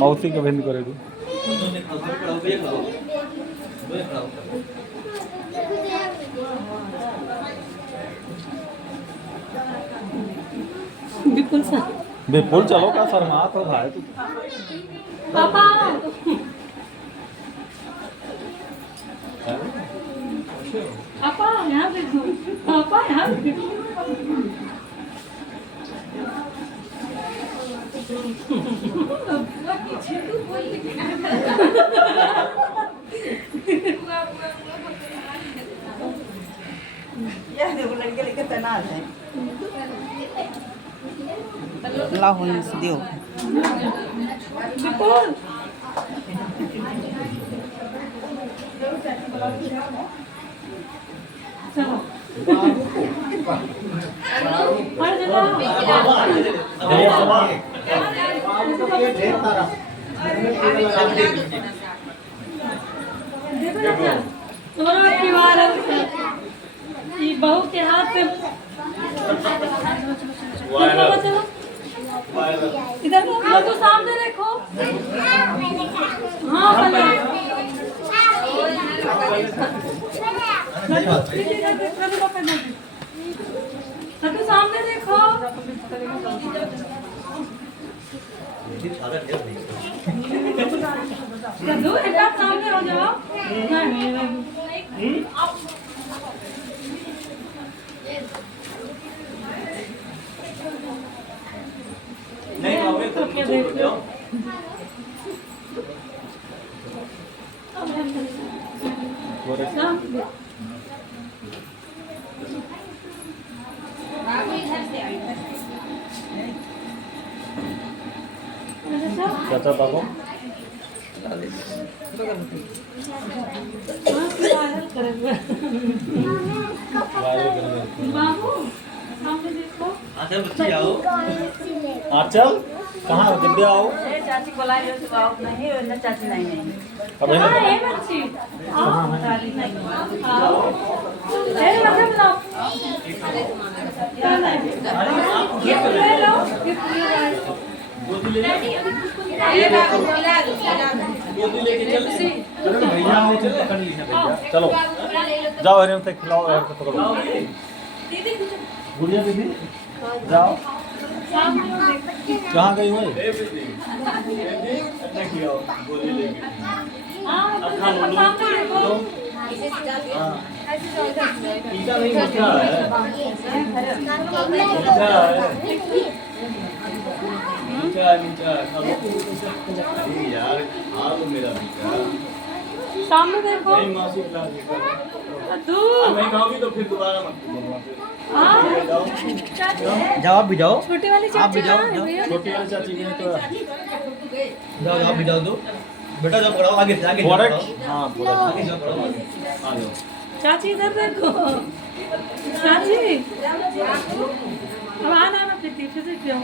मौसी के बंद करे तू विपुल चलो का शर्मा तो भाई तू पापा पापा यहाँ देखो पापा यहाँ देखो लड़के लेके तैनात है अल्लाह होने से दियो बहू के हाथ से इधर तो सामने देखो हाँ तो सामने देखो सामने हो जाओ चाचा बाबू आचल कहाँ जल्दी आओ चाची बुलाई हो तो आओ नहीं ना चाची नहीं अब ये बच्ची कहाँ है चलो जाओ हरियम से खिलाओ पकड़ो गुड़िया दीदी जाओ कहाँ गई भाई यार मेरा बेटा सामने देखो नहीं खाओगी तो फिर दोबारा मत जाओ आप भी जाओ छोटी वाली आप भी जाओ छोटी वाली चाची की तो जाओ आप भी जाओ दो बेटा जाओ पढ़ाओ आगे आगे हाँ आगे जाओ पढ़ाओ आगे आ जाओ चाची इधर देखो चाची अब आना ना फिर पीछे से जाओ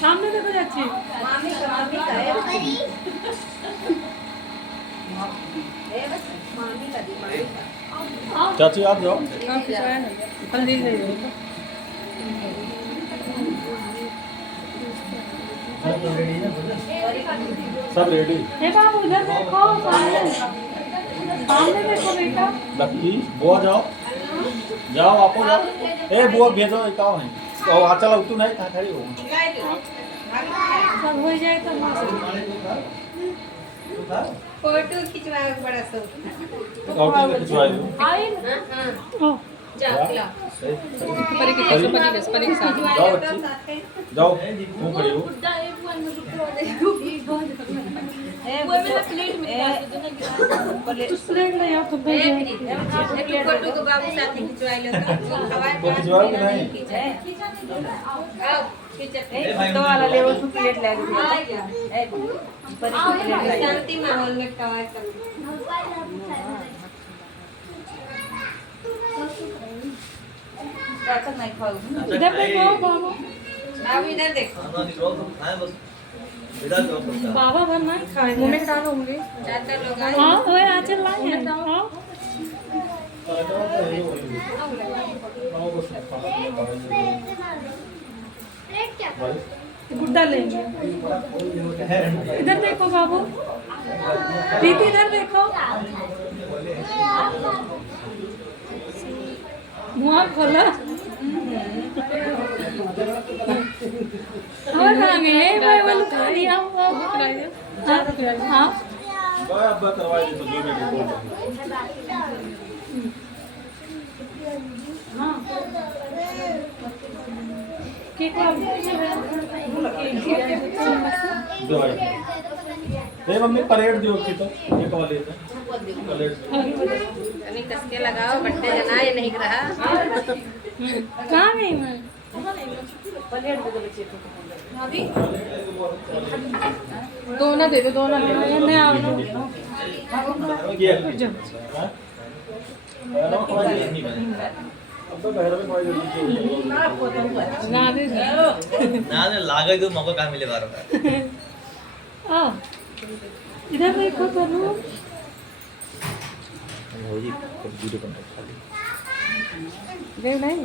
सामने देखो चाची चाची आप जाओ सब रेडी हे बाबू उधर देखो सामने सामने देखो बेटा लक्की बुआ जाओ जाओ आपो जाओ ए बुआ भेजो एक आओ है और आचल तू नहीं था खड़ी हो सब हो जाए तो फोटो खिंचवाए बड़ा सब और क्या खिंचवाई दो आई जाओ खिलाओ जाओ बच्ची जाओ मुंह खड़ी हो प्लेट ले आओ तुम फोटो को बाबू साथ खिंचवाई लो वो खिंचवाओ कि नहीं आओ खींचते तो वाला ले वो प्लेट ले लो शांति माहौल में कवाय कर इधर देखो बाबू बाबू इधर देखो बेटा दो पत्ता बाबा भर नहीं खाए मुंह में डालो उंगली ज्यादा लोग आए हाँ ओए आचल लाए हैं हाँ गुड्डा लेंगे इधर देखो बाबू दीदी इधर देखो मुँह खोला और करेंगे ये भाई वाला खाली आओ हाँ अब करवाई दे तो जो मैं बोल रहा हाँ केक जो है ए मम्मी परेड दियो की तो एक वाले पे परेड कहीं कसके लगाओ बट्टे जना ये नहीं रहा कहाँ गई मैं दोना दे दो दोना दे दो मैं आ रहा ये हां अब तो बहरा में कोई जल्दी ना दे ना ने लागे तो मौका कहाँ मिले बार बार आ इधर देखो तनु होगी वीडियो कॉन्टैक्ट खाली दे नहीं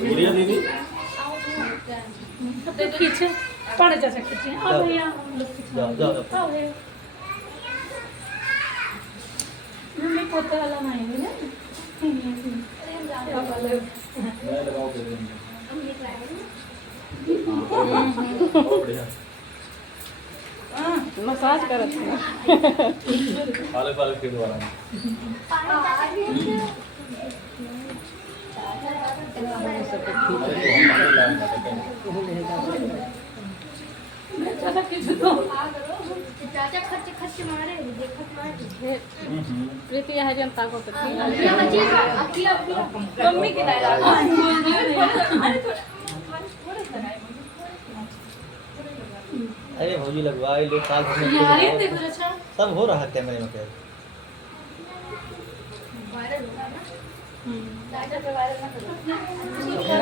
वीडियो दीदी तो खींचे पड़ जा सकते हैं अब भैया जाओ जाओ आओ भैया मम्मी पोते वाला नहीं है मैं लगाओ के बढ़िया मसाज करते हैं पाले पाले फीड वाला ज्यादा किसी तो चाचा खर्च खर्च मारे देखत मारे प्रीति है जनता को तो मम्मी की डायलॉग अरे भौजी लगवाई लो साल भर में यार ये देखो अच्छा सब हो रहा है कैमरे में क्या वायरल होगा ना चाचा पे वायरल ना करो